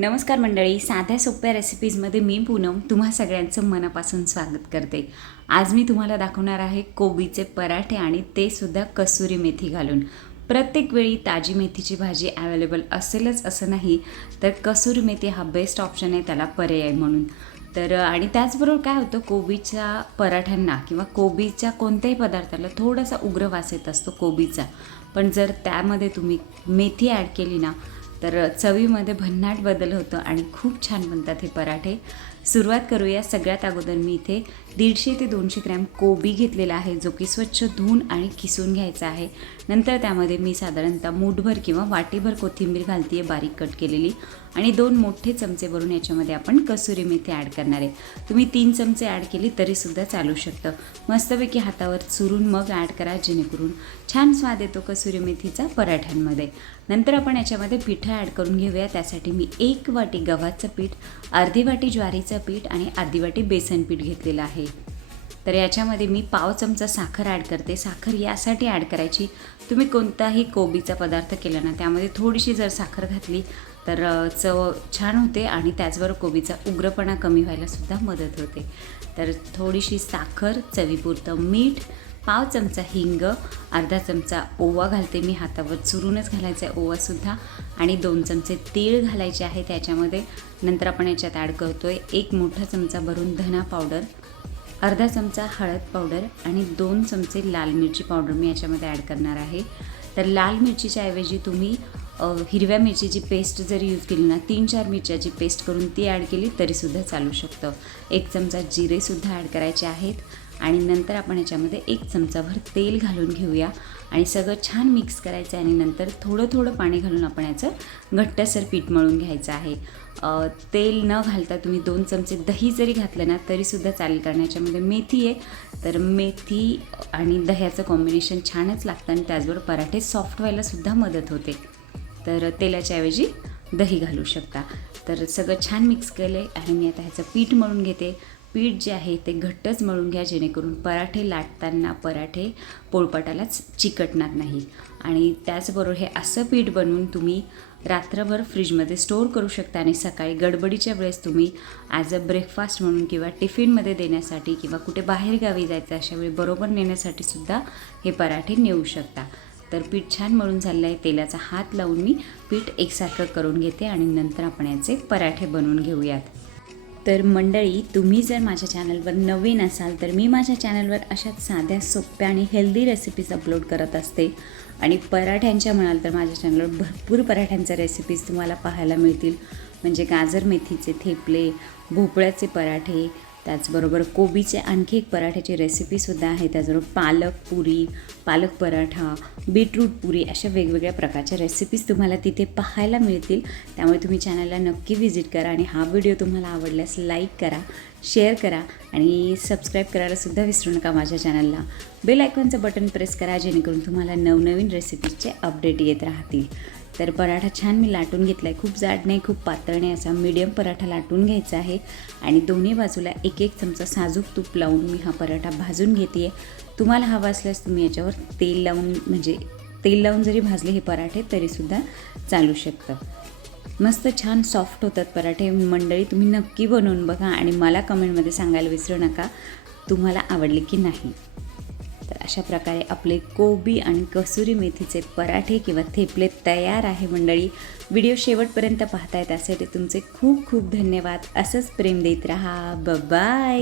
नमस्कार मंडळी साध्या सोप्या रेसिपीजमध्ये मी पूनम तुम्हा सगळ्यांचं मनापासून स्वागत करते. आज मी तुम्हाला दाखवणार आहे कोबीचे पराठे आणि ते सुद्धा कसुरी मेथी घालून. प्रत्येक वेळी ताजी मेथीची भाजी अवेलेबल असेलच असं नाही तर कसुरी मेथी हा बेस्ट ऑप्शन आहे त्याला पर्याय म्हणून. तर आणि त्याचबरोबर काय होतं कोबीच्या पराठ्यांना किंवा कोबीच्या कोणत्याही पदार्थाला थोडासा उग्र वास येत असतो कोबीचा. पण जर त्यामध्ये तुम्ही मेथी ॲड केली ना तर चवीमध्ये भन्नाट बदल होतो आणि खूप छान बनतात हे पराठे. सुरुवात करूया सगळ्यात अगोदर मी इथे दीडशे ते दोनशे ग्रॅम कोबी घेतलेला आहे जो की स्वच्छ धुवून आणि किसून घ्यायचा आहे. नंतर त्यामध्ये मी साधारणतः मूठभर किंवा वाटीभर कोथिंबीर घालते आहे बारीक कट केलेली. आणि दोन मोठे चमचे भरून याच्यामध्ये आपण कसुरी मेथी ॲड करणार आहे. तुम्ही तीन चमचे ॲड केली तरीसुद्धा चालू शकतं. मस्तपैकी हातावर चुरून मग ॲड करा जेणेकरून छान स्वाद येतो कसुरी मेथीचा पराठ्यांमध्ये. नंतर आपण याच्यामध्ये पिठं ॲड करून घेऊया. त्यासाठी मी एक वाटी गव्हाचं पीठ अर्धी वाटी ज्वारीचं पीठ आणि अर्धी वाटी बेसन पीठ घेतलेलं आहे. तर याच्यामध्ये मी पाव चमचा साखर ॲड करते. साखर यासाठी ॲड करायची. तुम्ही कोणताही कोबीचा पदार्थ केला ना त्यामध्ये थोडीशी जर साखर घातली तर चव छान होते आणि त्याचबरोबर कोबीचा उग्रपणा कमी व्हायला सुद्धा मदत होते. तर थोडीशी साखर चवीपुरतं मीठ पाव चमचा हिंग अर्धा चमचा ओवा घालते मी हातावर. चुरूनच घालायचा आहे ओवासुद्धा आणि दोन चमचे तीळ घालायचे आहे त्याच्यामध्ये. नंतर आपण याच्यात ॲड करतो आहे एक मोठा चमचा भरून धना पावडर अर्धा चमचा हळद पावडर आणि दोन चमचे लाल मिरची पावडर मी याच्यामध्ये ॲड करणार आहे. तर लाल मिरचीच्या ऐवजी तुम्ही हिरव्या मिरचीची पेस्ट जर यूज केली ना तीन चार मिरच्याची पेस्ट करून ती ॲड केली तरीसुद्धा चालू शकतं. एक चमचा जिरेसुद्धा ॲड करायचे आहेत आणि नंतर आपण याच्यामध्ये एक चमचाभर तेल घालून घेऊया. आणि सगळं छान मिक्स करायचं आहे आणि नंतर थोडं थोडं पाणी घालून आपण याचं घट्टसर पीठ मळून घ्यायचं आहे. तेल न घालता तुम्ही दोन चमचे दही जरी घातलं ना तरीसुद्धा चालेल कारण याच्यामध्ये मेथी आहे. तर मेथी आणि दह्याचं कॉम्बिनेशन छानच लागतं आणि त्याचबरोबर पराठे सॉफ्ट व्हायलासुद्धा मदत होते. तर तेलाच्या ऐवजी दही घालू शकता. तर सगळं छान मिक्स केलं आहे आणि मी आता ह्याचं पीठ मळून घेते. पीठ जे आहे ते घट्टच मळून घ्या जेणेकरून पराठे लाटताना पराठे पोळपाटालाच चिकटणार नाही आणि त्याचबरोबर हे असं पीठ बनवून तुम्ही रात्रभर फ्रीजमध्ये स्टोअर करू शकता आणि सकाळी गडबडीच्या वेळेस तुम्ही ॲज अ ब्रेकफास्ट म्हणून किंवा टिफिनमध्ये देण्यासाठी किंवा कुठे बाहेरगावी जायचं अशा वेळी बरोबर नेण्यासाठी सुद्धा हे पराठे नेऊ शकता. तर पीठ छान मळून झालेलं आहे तेलाचा हात लावून मी पीठ एकसारखं करून घेते आणि नंतर आपण याचे पराठे बनवून घेऊयात. तर मंडळी तुम्ही जर माझ्या चॅनलवर नवीन असाल तर मी माझ्या चॅनलवर अशा साध्या सोप्या आणि हेल्दी रेसिपीज अपलोड करत असते. आणि पराठ्यांच्या म्हणाल तर माझ्या चॅनलवर भरपूर पराठ्यांच्या रेसिपीज तुम्हाला पाहायला मिळतील. म्हणजे गाजर मेथीचे थेपले भोपळ्याचे पराठे त्याचबरोबर कोबीचे आणखी एक पराठ्याची रेसिपीसुद्धा आहे. त्याचबरोबर पालक पुरी पालक पराठा बीटरूट पुरी अशा वेगवेगळ्या प्रकारच्या रेसिपीज तुम्हाला तिथे पाहायला मिळतील. त्यामुळे तुम्ही चॅनलला नक्की व्हिजिट करा आणि हा व्हिडिओ तुम्हाला आवडल्यास लाईक करा शेअर करा आणि सबस्क्राईब करायलासुद्धा विसरू नका माझ्या चॅनलला बेल आयकॉनचं बटन प्रेस करा जेणेकरून तुम्हाला नवनवीन रेसिपीजचे अपडेट येत राहतील. तर पराठा छान मी लाटून घेतला आहे खूप जाड नाही खूप पातळ नाही असा मीडियम पराठा लाटून घ्यायचा आहे. आणि दोन्ही बाजूला एक एक चमचा साजूक तूप लावून मी हा पराठा भाजून घेते आहे तुम्हाला हवा असल्यास तुम्ही याच्यावर तेल लावून म्हणजे तेल लावून जरी भाजले हे पराठे तरीसुद्धा चालू शकतं. मस्त छान सॉफ्ट होतात पराठे. मंडळी तुम्ही नक्की बनवून बघा आणि मला कमेंटमध्ये सांगायला विसरू नका. तुम्हाला आवडले की नाही. तर अशा प्रकारे आपले कोबी आणि कसुरी मेथीचे पराठे किंवा थेपले तयार आहे मंडळी. व्हिडिओ शेवटपर्यंत पाहताय त्यासाठी तुमचे खूप खूप धन्यवाद. असंच प्रेम देत राहा. बाय